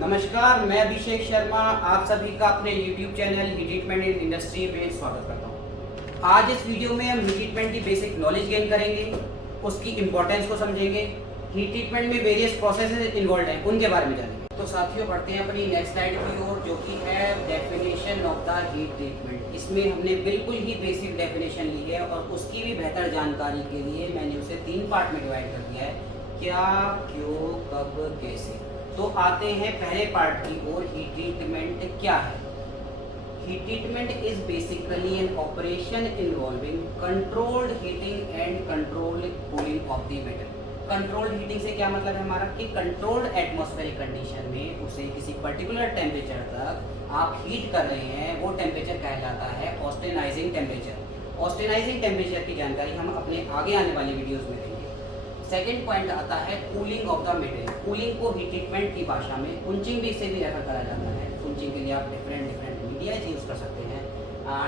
नमस्कार, मैं अभिषेक शर्मा आप सभी का अपने YouTube channel heat treatment in industry में स्वागत करता हूँ। आज इस वीडियो में हम हीट ट्रीटमेंट की बेसिक नॉलेज गेन करेंगे, उसकी इंपॉर्टेंस को समझेंगे, हीट ट्रीटमेंट में वेरियस प्रोसेसेस इन्वॉल्व हैं उनके बारे में जानेंगे। तो साथियों बढ़ते हैं अपनी नेक्स्ट स्लाइड की ओर, जो कि है definition of the heat treatment. इसमें हमने बिल्कुल ही बेसिक डेफिनेशन ली है और उसकी भी बेहतर जानकारी के लिए मैंने उसे 3 पार्ट में डिवाइड कर दिया है, क्या, क्यों, कब, कैसे। तो आते हैं पहले पार्ट की ओर, हीट ट्रीटमेंट क्या है। Heat treatment is basically an operation involving controlled heating and controlled cooling of the metal. Controlled heating से क्या मतलब है हमारा कि कंट्रोल्ड एटमॉस्फेरिक कंडीशन में उसे किसी पर्टिकुलर टेम्परेचर तक आप हीट कर रहे हैं, वो टेम्परेचर कहलाता है ऑस्टेनाइजिंग टेम्परेचर। ऑस्टेनाइजिंग टेम्परेचर की जानकारी हम अपने आगे आने वाली वीडियोस में देंगे। सेकेंड पॉइंट आता है cooling of the material. Cooling को हीट ट्रीटमेंट की भाषा में कुंचिंग भी इसे भी रेफर करा जाता है। कुंचिंग के लिए आप डिफरेंट मीडियाज यूज़ कर सकते हैं।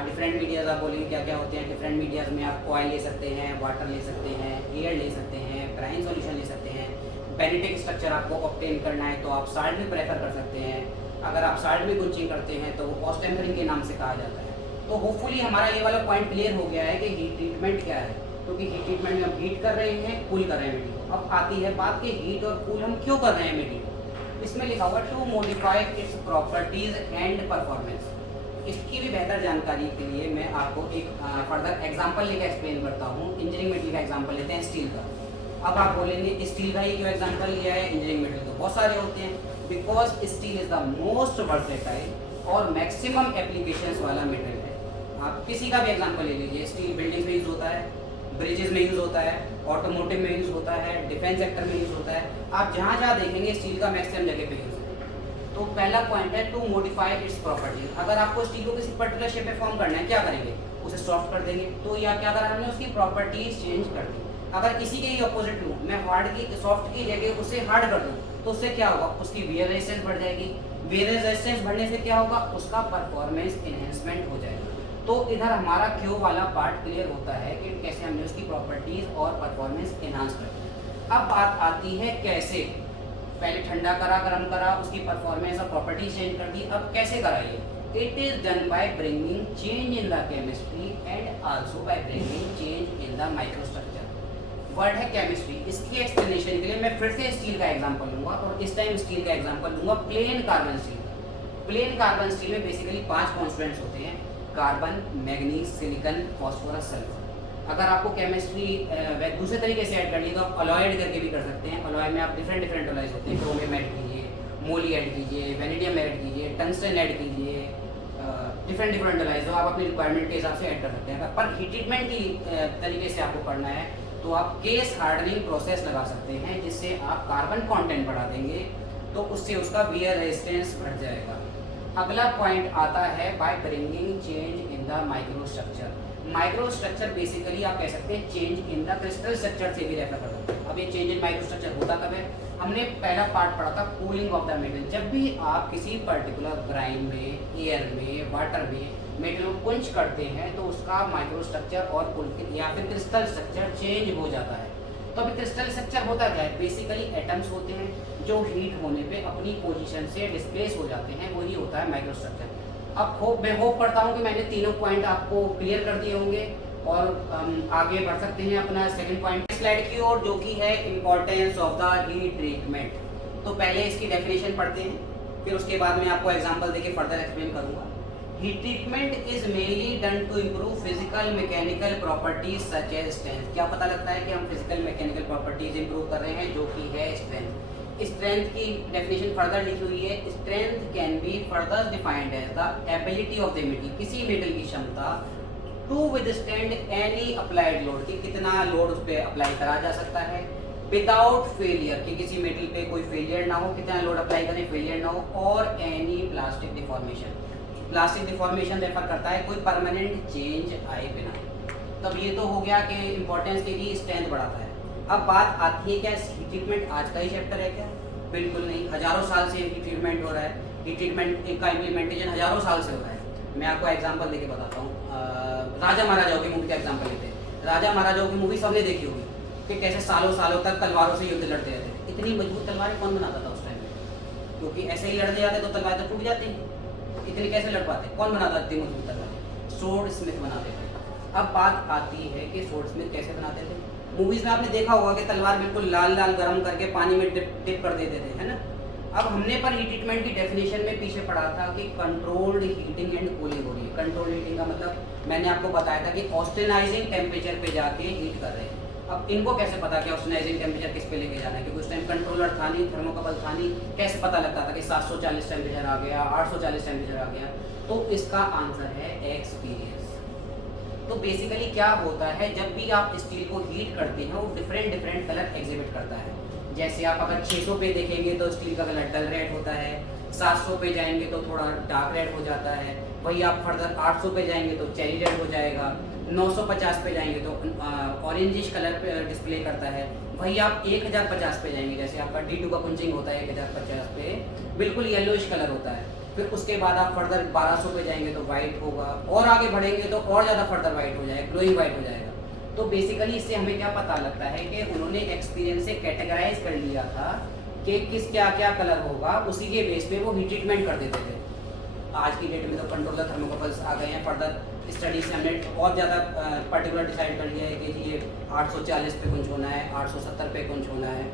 डिफरेंट मीडियाज आप बोलेंगे क्या क्या होते हैं। डिफरेंट मीडियाज में आप ऑयल ले सकते हैं, वाटर ले सकते हैं, एयर ले सकते हैं, ब्राइन सॉल्यूशन ले सकते हैं। बेनेटिक स्ट्रक्चर आपको ऑब्टेन करना है तो आप साल्ट भी प्रेफर कर सकते हैं। अगर आप साल्ट में कुंचिंग करते हैं तो वो ऑस्टेम्परिंग के नाम से कहा जाता है। तो होपफुली हमारा ये वाला पॉइंट क्लियर हो गया है कि हीट ट्रीटमेंट क्या है, क्योंकि हीट ट्रीटमेंट में हम हीट कर रहे हैं, कूल कर रहे हैं मेटेरियल को। अब आती है बात कि हीट और कूल हम क्यों कर रहे हैं मेटेरियल को। इसमें लिखा हुआ to modify its properties and performance. इसकी भी बेहतर जानकारी के लिए मैं आपको एक फर्दर एग्जांपल लेकर एक्सप्लेन करता हूँ। इंजीनियरिंग मेटेरियल का एग्जांपल लेते हैं, स्टील का। अब आप बोलेंगे स्टील का ही क्यों एग्जांपल लिया है, इंजीनियरिंग मेटेरियल तो बहुत सारे होते हैं। Because steel is the most versatile और मैक्सिमम एप्लीकेशंस वाला मेटेरियल है। आप किसी का भी एग्जांपल ले लीजिए, स्टील बिल्डिंग्स में यूज होता है, ब्रिजेस में यूज़ होता है, ऑटोमोटिव में यूज़ होता है, डिफेंस सेक्टर में यूज़ होता है। आप जहाँ जहाँ देखेंगे स्टील का मैक्सिमम जगह पे यूज़ है। तो पहला पॉइंट है टू मॉडिफाई इट्स प्रॉपर्टीज। अगर आपको स्टील को किसी पर्टिकुलर शेप में फॉर्म करना है, क्या करेंगे, उसे सॉफ्ट कर देंगे। तो या क्या करा हमने, उसकी प्रॉपर्टीज चेंज कर दी। अगर इसी के ही अपोजिट लूँ, मैं सॉफ्ट की जगह उसे हार्ड कर दूँ, तो उससे क्या होगा, उसकी वियर रेजिस्टेंस बढ़ जाएगी। वियर रेजिस्टेंस बढ़ने से क्या होगा, उसका परफॉर्मेंस एनहेंसमेंट हो जाएगा। तो इधर हमारा क्यों वाला पार्ट क्लियर होता है कि कैसे हमने उसकी प्रॉपर्टीज और परफॉर्मेंस एनहांस कर दी। अब बात आती है कैसे। पहले ठंडा करा, गर्म करा, उसकी परफॉर्मेंस और प्रॉपर्टीज चेंज कर दी। अब कैसे कराइए, it is done by bringing change in the chemistry and also by bringing change in the microstructure. Word है केमिस्ट्री। इसकी एक्सप्लेनेशन के लिए मैं फिर से स्टील का एग्जाम्पल लूंगा और इस टाइम स्टील का एग्जाम्पल लूंगा प्लेन कार्बन स्टील का। प्लेन कार्बन स्टील में बेसिकली 5 कॉन्स्टिट्यूएंट्स होते हैं, carbon, manganese, silicon, phosphorus, sulphur. अगर आपको केमिस्ट्री दूसरे तरीके से ऐड करनी है तो आप अलॉय ऐड करके भी कर सकते हैं। अलॉय में आप डिफरेंट अलॉयज होते हैं, क्रोमियम ऐड कीजिए, मोली ऐड कीजिए, वेनेडियम ऐड कीजिए, टंगस्टन ऐड कीजिए, डिफरेंट अलॉयज जो आप अपनी रिक्वायरमेंट के हिसाब से ऐड कर सकते हैं। पर हीट ट्रीटमेंट की तरीके से आपको करना है तो आप केस हार्डनिंग प्रोसेस लगा सकते हैं, जिससे आप कार्बन कॉन्टेंट बढ़ा देंगे तो उससे उसका वियर रेजिस्टेंस बढ़ जाएगा। अगला पॉइंट आता है by bringing change in the microstructure. Microstructure basically आप कह सकते हैं change in the crystal structure से भी रेफर कर सकते हैं। अब ये चेंज इन माइक्रोस्ट्रक्चर होता कब है, हमने पहला पार्ट पढ़ा था कूलिंग ऑफ द मेटल। जब भी आप किसी पर्टिकुलर ब्राइन में, एयर में, वाटर में मेटल को कुंच करते हैं तो उसका माइक्रोस्ट्रक्चर और या फिर क्रिस्टल स्ट्रक्चर चेंज हो जाता है। तो अभी क्रिस्टल स्ट्रक्चर होता क्या है, बेसिकली एटम्स होते हैं जो हीट होने पे अपनी पोजीशन से डिस्प्लेस हो जाते हैं, वही होता है माइक्रोस्ट्रक्चर। अब मैं होप करता हूँ कि मैंने तीनों पॉइंट आपको क्लियर कर दिए होंगे और आगे बढ़ सकते हैं अपना सेकंड पॉइंट स्लाइड की ओर, जो कि है importance of the heat treatment. तो पहले इसकी डेफिनेशन पढ़ते हैं, फिर उसके बाद मैं आपको एग्जाम्पल देके फर्दर एक्सप्लेन करूँगा। Heat treatment is mainly done to improve physical mechanical properties such as strength. क्या पता लगता है कि हम फिजिकल मैकेनिकल प्रॉपर्टीज इंप्रूव कर रहे हैं, जो कि है स्ट्रेंथ। स्ट्रेंथ की डेफिनेशन फर्दर लिखी हुई है, strength can be further defined as the ability of the metal, किसी मेटल की क्षमता to withstand any applied load, कि कितना लोड उस पर अप्लाई करा जा सकता है, विदाउट फेलियर, कि किसी मेटल पे कोई फेलियर ना हो, कितना लोड अप्लाई करें फेलियर ना हो, और any plastic deformation. Plastic deformation refer करता है कोई परमानेंट चेंज आए बिना। तब ये तो हो गया कि इंपॉर्टेंस के लिए स्ट्रेंथ बढ़ाता है। अब बात आती है क्या हीट ट्रीटमेंट आज का ही चैप्टर है क्या, बिल्कुल नहीं। हजारों साल से हीट ट्रीटमेंट हो रहा है। हीट ट्रीटमेंट का इम्प्लीमेंटेशन हजारों साल से हो रहा है। मैं आपको एग्जांपल देके बताता हूँ। राजा महाराजाओं की मूवी का एग्जांपल लेते हैं। राजा महाराजाओं की मूवी सबने देखी होगी कि कैसे सालों सालों तक तलवारों से युद्ध लड़ते रहते थे। इतनी मजबूत तलवारें कौन बनाता था उस टाइम में, क्योंकि ऐसे ही लड़ते जाते तो तलवार तो टूट जाती, इतनी कैसे लड़ पाते? कौन बनाता इतनी मजबूत तलवार? सोर्ड स्मिथ बनाते थे। अब बात आती है कि सोर्ड स्मिथ कैसे बनाते थे। मूवीज में आपने देखा होगा कि तलवार बिल्कुल लाल लाल गर्म करके पानी में डिप कर देते थे, है ना। अब हमने पर हीट ट्रीटमेंट की डेफिनेशन में पीछे पढ़ा था कि कंट्रोल्ड हीटिंग एंड कूलिंग हो रही है। कंट्रोल्ड हीटिंग का मतलब मैंने आपको बताया था कि ऑस्टेनाइजिंग टेम्परेचर पे जाके हीट कर रहे हैं। अब इनको कैसे पता कि ऑस्टेनाइजिंग टेम्परेचर किस पे लेके जाना है, क्योंकि उस टाइम कंट्रोलर था नहीं, थर्मोकपल था नहीं, कैसे पता लगता था कि 740 टेम्परेचर आ गया, 840 टेम्परेचर आ गया? तो इसका आंसर है एक्सपीरियंस। तो बेसिकली क्या होता है, जब भी आप स्टील को हीट करते हैं वो डिफरेंट डिफरेंट कलर एग्जिबिट करता है। जैसे आप अगर 600 पे देखेंगे तो स्टील का कलर डल रेड होता है, 700 पे जाएंगे तो थोड़ा डार्क रेड हो जाता है, वही आप फर्दर 800 पे जाएंगे तो चेरी रेड हो जाएगा, 950 पे जाएंगे तो ऑरेंजिश कलर पे डिस्प्ले करता है, वही आप 1050 पे जाएंगे, जैसे आपका D2 का कुंचिंग होता है 1050 पे बिल्कुल येलोइश कलर होता है। फिर उसके बाद आप फर्दर 1200 पे जाएंगे तो वाइट होगा, और आगे बढ़ेंगे तो और ज़्यादा फर्दर वाइट हो जाएगा, ग्लोइंग वाइट हो जाएगा। तो बेसिकली इससे हमें क्या पता लगता है कि उन्होंने एक्सपीरियंस से कैटेगराइज कर लिया था कि किस क्या क्या कलर होगा, उसी के बेस पे वो हीट ट्रीटमेंट कर देते थे। आज की डेट में तो कंट्रोलर थर्मोकपल्स आ गए हैं। फर्दर स्टडी से हमने और ज़्यादा पर्टिकुलर डिसाइड कर लिया है कि ये 840 पे कुंच होना है, 870 पे कुंच होना है।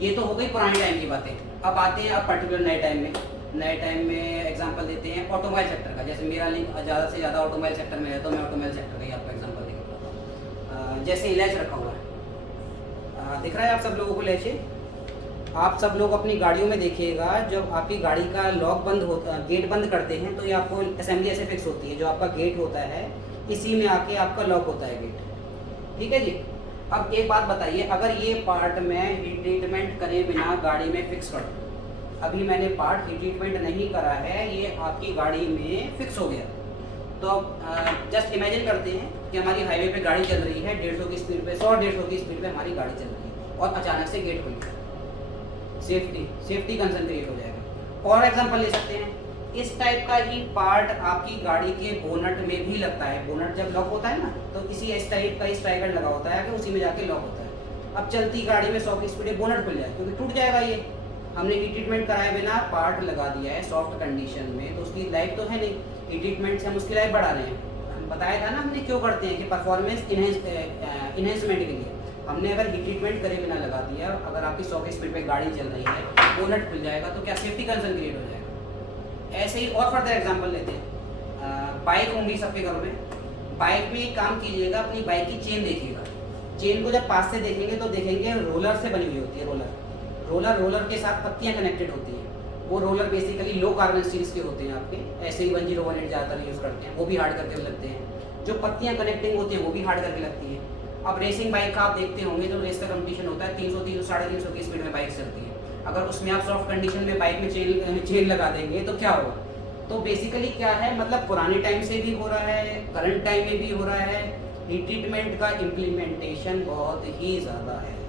ये तो हो गई पुराने टाइम की बातें। अब आते हैं अब पर्टिकुलर नए टाइम में। नए टाइम में एग्जांपल देते हैं ऑटोमोबाइल सेक्टर का। जैसे मेरा लिंक ज़्यादा से ज़्यादा ऑटोमोबाइल सेक्टर में है तो मैं ऑटोमोबाइल सेक्टर का ही आपको एग्जांपल देकर बताता हूँ। जैसे इलाज रखा हुआ है, दिख रहा है आप सब लोगों को इलाज? आप सब लोग अपनी गाड़ियों में देखिएगा, जब आपकी गाड़ी का लॉक बंद होता है, गेट बंद करते हैं तो ये आपको असेंबली ऐसे फिक्स होती है, जो आपका गेट होता है इसी में आके आपका लॉक होता है गेट। ठीक है जी। अब एक बात बताइए, अगर ये पार्ट मैं हीट ट्रीटमेंट करे बिना गाड़ी में फिक्स कर दूँ, अभी मैंने पार्ट हीट ट्रीटमेंट नहीं करा है, ये आपकी गाड़ी में फिक्स हो गया, तो जस्ट इमेजिन करते हैं कि हमारी हाईवे पे गाड़ी चल रही है 150 की स्पीड पे, 100-150 की स्पीड पे हमारी गाड़ी चल रही है और अचानक से गेट खुल गया। सेफ्टी कंसर्न क्रिएट हो जाएगा। और एग्जांपल ले सकते हैं, इस टाइप का ही पार्ट आपकी गाड़ी के बोनट में भी लगता है। बोनट जब लॉक होता है ना, तो इसी इस टाइप का स्ट्राइकर लगा होता है कि उसी में जाके लॉक होता है। अब चलती गाड़ी में 100 की स्पीड है, बोनट खुल जाए क्योंकि टूट जाएगा। ये हमने हीट ट्रीटमेंट कराए बिना पार्ट लगा दिया है सॉफ्ट कंडीशन में, तो उसकी लाइफ तो है नहीं। हीट ट्रीटमेंट से हम उसकी लाइफ बढ़ा रहे हैं। बताया था ना हमने क्यों करते हैं, कि परफॉर्मेंस इन्हेंसमेंट के लिए। हमने अगर हीट ट्रीटमेंट करे बिना लगा दिया, अगर आपकी 100 की स्पीड पे गाड़ी चल रही है, बोनट खुल जाएगा तो क्या सेफ्टी कंसर्न क्रिएट हो जाएगा। ऐसे ही और फर्दर एग्जांपल लेते हैं। बाइक होंगी सबके घरों में। बाइक में एक काम कीजिएगा, अपनी बाइक की चेन देखिएगा। चेन को जब पास से देखेंगे तो देखेंगे रोलर से बनी हुई होती है। रोलर के साथ पत्तियाँ कनेक्टेड होती हैं। वो roller basically low carbon steels के होते हैं आपके, ऐसे ही 1018 ज़्यादातर यूज़ करते हैं, वो भी हार्ड करके लगते हैं। जो पत्तियाँ कनेक्टिंग होती हैं वो भी हार्ड करके लगती हैं। अब रेसिंग बाइक का आप देखते होंगे तो रेस का कंपटीशन होता है, 300, 350 की स्पीड में बाइक चलती है। अगर उसमें आप सॉफ्ट कंडीशन में बाइक में चेन लगा देंगे तो क्या होगा। तो बेसिकली क्या है, मतलब पुराने टाइम से भी हो रहा है, करंट टाइम में भी हो रहा है। हीट ट्रीटमेंट का इम्प्लीमेंटेशन बहुत ही ज़्यादा है।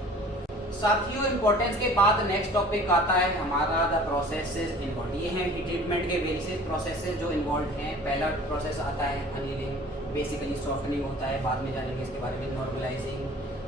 साथियों, इम्पोर्टेंस के बाद नेक्स्ट टॉपिक आता है हमारा द प्रोसेसेस इन्वॉल्व। ये हैं हीट ट्रीटमेंट के वेरियस प्रोसेसेस जो इन्वॉल्व हैं। पहला प्रोसेस आता है अनिलिंग, बेसिकली सॉफ्टनिंग होता है, बाद में जानेंगे इसके बारे में। Normalising,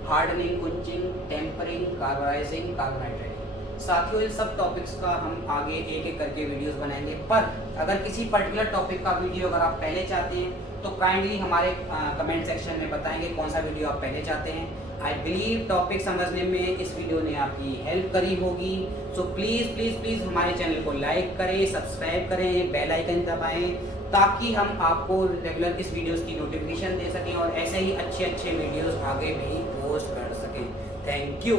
hardening, quenching, tempering, carbonising, carbonitriding. साथियों, इन सब टॉपिक्स का हम आगे एक एक करके वीडियोस बनाएंगे, पर अगर किसी पर्टिकुलर टॉपिक का वीडियो अगर आप पहले चाहते हैं तो काइंडली हमारे कमेंट सेक्शन में बताएंगे कौन सा वीडियो आप पहले चाहते हैं। आई बिलीव टॉपिक समझने में इस वीडियो ने आपकी हेल्प करी होगी। सो प्लीज़ हमारे चैनल को लाइक करें, सब्सक्राइब करें, बेल आइकन दबाएं, ताकि हम आपको रेगुलर इस वीडियोस की नोटिफिकेशन दे सकें और ऐसे ही अच्छे वीडियोस आगे भी पोस्ट कर सकें। Thank you.